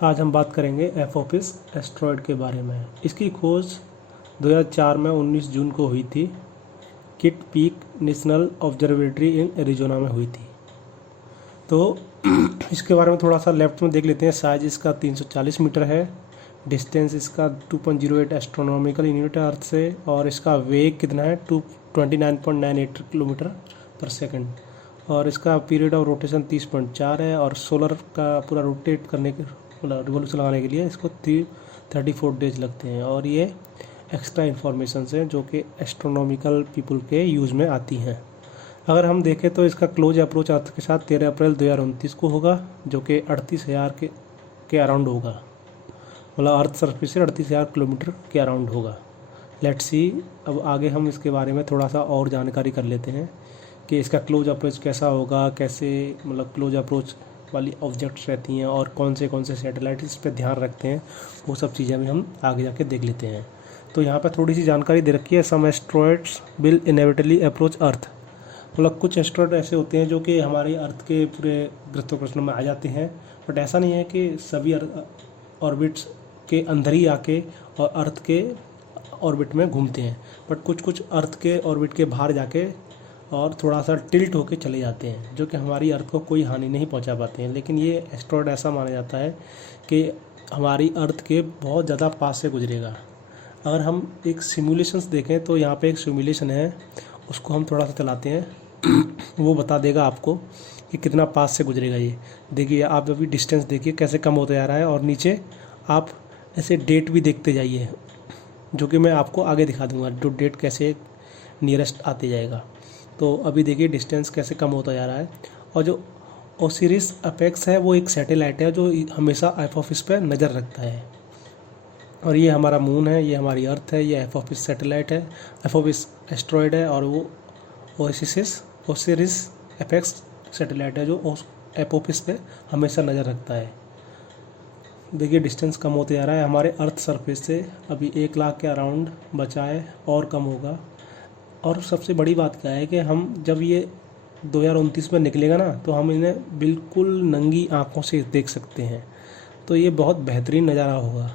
आज हम बात करेंगे एपोफिस एस्टेरॉयड के बारे में। इसकी खोज 2004 में 19 जून को हुई थी। किट पीक नेशनल ऑब्जर्वेटरी इन एरिजोना में हुई थी। तो इसके बारे में थोड़ा सा लेफ्ट में देख लेते हैं। साइज इसका 340 मीटर है। डिस्टेंस इसका 2.08 एस्ट्रोनॉमिकल यूनिट है अर्थ से, और इसका वेग कितना है 29.98 किलोमीटर पर सेकंड। और इसका पीरियड ऑफ रोटेशन 30.4 है, और सोलर का पूरा रोटेट करने के मतलब रिवोल्यूशन लगाने के लिए इसको 34 डेज लगते हैं। और ये एक्स्ट्रा इन्फॉर्मेशन है जो कि एस्ट्रोनॉमिकल पीपल के यूज़ में आती हैं। अगर हम देखें तो इसका क्लोज अप्रोच अर्थ के साथ 13 अप्रैल 2029 को होगा, जो कि 38,000 के अराउंड होगा। मतलब अर्थ सरफेस से 38,000 किलोमीटर के अराउंड होगा। लेट्स सी, अब आगे हम इसके बारे में थोड़ा सा और जानकारी कर लेते हैं कि इसका क्लोज अप्रोच कैसा होगा, कैसे मतलब क्लोज अप्रोच वाली ऑब्जेक्ट्स रहती हैं और कौन से सैटेलाइट इस पर ध्यान रखते हैं। वो सब चीज़ें भी हम आगे जाके देख लेते हैं। तो यहाँ पर थोड़ी सी जानकारी दे रखी है। सम एस्ट्रॉयड्स विल इनेविटेबली अप्रोच अर्थ। मतलब कुछ एस्ट्रॉयड ऐसे होते हैं जो कि हमारी अर्थ के पूरे गुरुत्वाकर्षण में आ जाते हैं, बट ऐसा नहीं है कि सभी ऑर्बिट्स के अंदर ही आके और अर्थ के ऑर्बिट में घूमते हैं। बट कुछ अर्थ के ऑर्बिट के बाहर जाके और थोड़ा सा टिल्ट होके चले जाते हैं, जो कि हमारी अर्थ को कोई हानि नहीं पहुंचा पाते हैं। लेकिन ये एस्ट्रॉयड ऐसा माना जाता है कि हमारी अर्थ के बहुत ज़्यादा पास से गुजरेगा। अगर हम एक सिमुलेशंस देखें तो यहाँ पे एक सिमुलेशन है, उसको हम थोड़ा सा चलाते हैं वो बता देगा आपको कि कितना पास से गुजरेगा। ये देखिए, आप अभी डिस्टेंस देखिए कैसे कम होता जा रहा है, और नीचे आप ऐसे डेट भी देखते जाइए, जो कि मैं आपको आगे दिखा दूंगा जो डेट कैसे नियरेस्ट आते जाएगा। तो अभी देखिए डिस्टेंस कैसे कम होता जा रहा है। और जो ओसिरिस अपेक्स है वो एक सैटेलाइट है जो हमेशा एपोफिस पे नज़र रखता है। और ये हमारा मून है, ये हमारी अर्थ है, ये एपोफिस सैटेलाइट है, एपोफिस एस्ट्रॉयड है, और वो ओसिरिस अपेक्स सैटेलाइट है जो एपोफिस पे हमेशा नज़र रखता है। देखिए डिस्टेंस कम होते जा रहा है हमारे अर्थ सरफेस से। अभी 1 लाख के अराउंड बचा है और कम होगा। और सबसे बड़ी बात क्या है कि हम जब ये 2029 में निकलेगा ना, तो हम इन्हें बिल्कुल नंगी आँखों से देख सकते हैं। तो ये बहुत बेहतरीन नज़ारा होगा।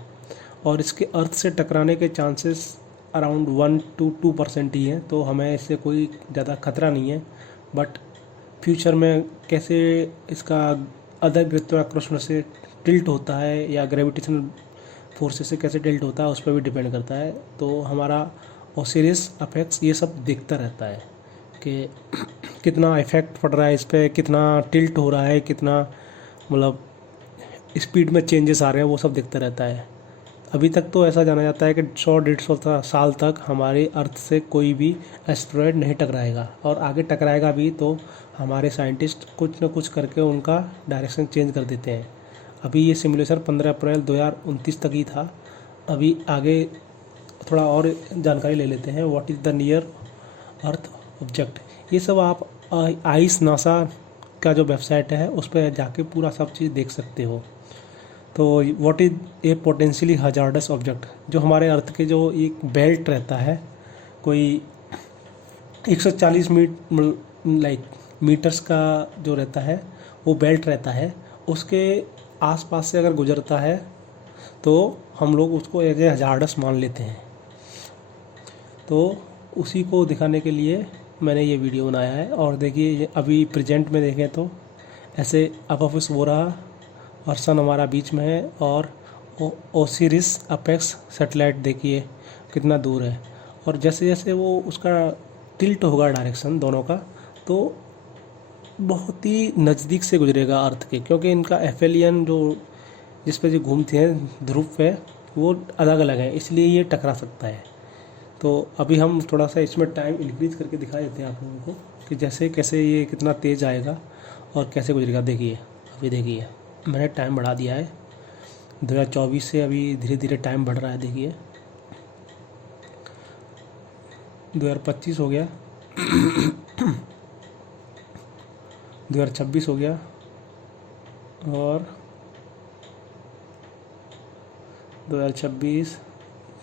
और इसके अर्थ से टकराने के चांसेस अराउंड 1 to 2% ही हैं, तो हमें इससे कोई ज़्यादा खतरा नहीं है। बट फ्यूचर में कैसे इसका अदर गुरुत्वाकर्षण से टिल्ट होता है या ग्रेविटेशनल फोर्सेस से कैसे टिल्ट होता है, उस पर भी डिपेंड करता है। तो हमारा ओसिरिस अपेक्स ये सब देखता रहता है कि कितना इफेक्ट पड़ रहा है इस पर, कितना टिल्ट हो रहा है, कितना मतलब स्पीड में चेंजेस आ रहे हैं, वो सब देखता रहता है। अभी तक तो ऐसा जाना जाता है कि 100-150 साल तक हमारे अर्थ से कोई भी एस्टेरॉयड नहीं टकराएगा, और आगे टकराएगा भी तो हमारे साइंटिस्ट कुछ न कुछ करके उनका डायरेक्शन चेंज कर देते हैं। अभी ये सिमुलेशन 15 अप्रैल 2029 तक ही था। अभी आगे थोड़ा और जानकारी ले लेते हैं। What is the near earth object, ये सब आप आइस नासा का जो वेबसाइट है उस पर जाके पूरा सब चीज़ देख सकते हो। तो what is a potentially hazardous object, जो हमारे अर्थ के जो एक बेल्ट रहता है, कोई 140 मीटर्स का जो रहता है वो बेल्ट रहता है, उसके आसपास से अगर गुजरता है तो हम लोग उसको एज ए हजार्डस मान लेते हैं। तो उसी को दिखाने के लिए मैंने ये वीडियो बनाया है। और देखिए अभी प्रेजेंट में देखें तो ऐसे एपोफिस हो रहा, और सन हमारा बीच में है, और ओसिरिस अपेक्स सैटेलाइट देखिए कितना दूर है। और जैसे जैसे वो उसका टिल्ट होगा डायरेक्शन दोनों का, तो बहुत ही नज़दीक से गुजरेगा अर्थ के, क्योंकि इनका एफेलियन जो जिस पे जो घूमते हैं ध्रुव पे, वो अलग अलग है, इसलिए ये टकरा सकता है। तो अभी हम थोड़ा सा इसमें टाइम इंक्रीज करके दिखा देते हैं आप लोगों को कि जैसे कैसे ये कितना तेज़ आएगा और कैसे गुजरेगा। देखिए अभी देखिए मैंने टाइम बढ़ा दिया है 2024 से, अभी धीरे धीरे टाइम बढ़ रहा है। देखिए 2025 हो गया 2026 हो गया, और 2026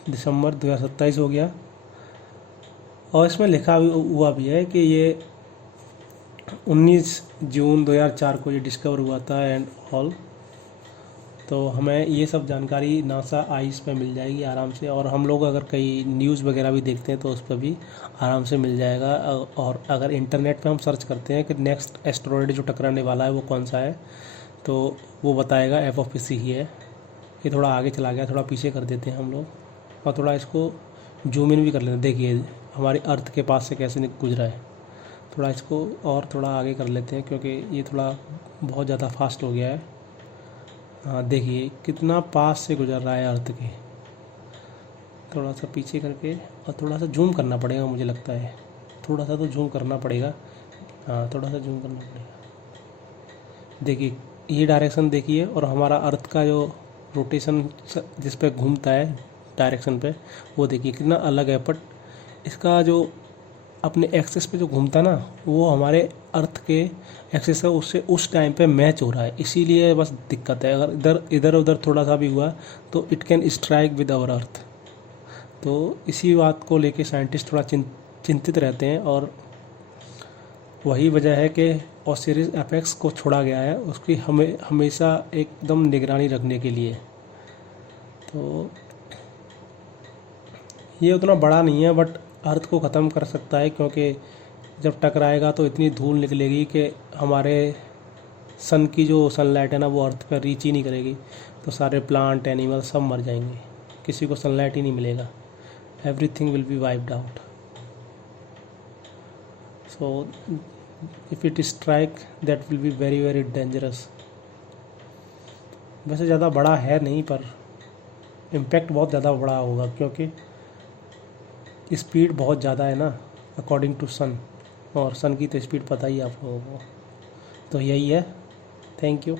दिसंबर 2027 हो गया। और इसमें लिखा हुआ भी है कि ये 19 जून 2004 को ये डिस्कवर हुआ था एंड ऑल। तो हमें ये सब जानकारी नासा आइस पे मिल जाएगी आराम से, और हम लोग अगर कई न्यूज़ वगैरह भी देखते हैं तो उस पर भी आराम से मिल जाएगा। और अगर इंटरनेट पे हम सर्च करते हैं कि नेक्स्ट एस्टेरॉयड जो टकराने वाला है वो कौन सा है, तो वो बताएगा FOPC ही है। ये थोड़ा आगे चला गया, थोड़ा पीछे कर देते हैं हम लोग, और थोड़ा इसको जूम इन भी कर लेते हैं। देखिए हमारी अर्थ के पास से कैसे गुजरा है। थोड़ा इसको और थोड़ा आगे कर लेते हैं क्योंकि ये थोड़ा बहुत ज़्यादा फास्ट हो गया है। हाँ देखिए कितना पास से गुजर रहा है अर्थ के। थोड़ा सा पीछे करके और थोड़ा सा जूम करना पड़ेगा, मुझे लगता है थोड़ा सा तो जूम करना पड़ेगा। हाँ थोड़ा सा जूम करना पड़ेगा। देखिए ये डायरेक्शन देखिए, और हमारा अर्थ का जो रोटेशन जिस पे घूमता है डायरेक्शन पे, वो देखिए कितना अलग है। बट इसका जो अपने एक्सिस पे जो घूमता है ना, वो हमारे अर्थ के एक्सिस है उससे उस टाइम पे मैच हो रहा है, इसीलिए बस दिक्कत है। अगर इधर उधर थोड़ा सा भी हुआ तो it can strike with our earth. तो इसी बात को लेके साइंटिस्ट थोड़ा चिंतित रहते हैं, और वही वजह है कि ओसिरिस एपेक्स को छोड़ा गया है उसकी हमेशा एकदम निगरानी रखने के लिए। तो ये उतना बड़ा नहीं है बट अर्थ को ख़त्म कर सकता है, क्योंकि जब टकराएगा तो इतनी धूल निकलेगी कि हमारे सन की जो सनलाइट है ना वो अर्थ पर रीच ही नहीं करेगी। तो सारे प्लांट एनिमल सब मर जाएंगे, किसी को सनलाइट ही नहीं मिलेगा। Everything will be wiped out. So if it strike that will be very very dangerous. वैसे ज़्यादा बड़ा है नहीं, पर इम्पैक्ट बहुत ज़्यादा बड़ा होगा क्योंकि स्पीड बहुत ज़्यादा है ना अकॉर्डिंग टू सन, और सन की तो स्पीड पता ही है आप लोगों को। तो यही है। Thank you.